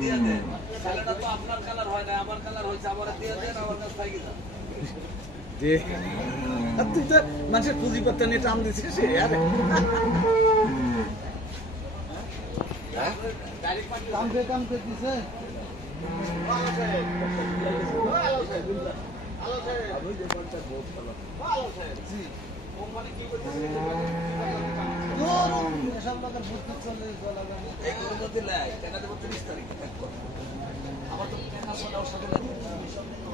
দিয়ে দেন সালাটা তো আপনার কালার হয় না আমার কালার হইছে আবার দিয়ে দেন আমার কাছে থাকি না যে তুই তো মানুষের পুঁজিপত্র নিয়ে টান দিছিস আরে কাম করে দিছে ভালো স্যার ভালো স্যার ভালো স্যার আমি যে কোনটা বহুত ভালো ভালো স্যার জি কোম্পানি কি করতেছে দূর এসব লোকের বুদ্ধি চলে চলে এগুলো মধ্যে লাই টাকা দেব 30 তারিখে আমার তো টাকা সোনার সাথে লাগে আমি তো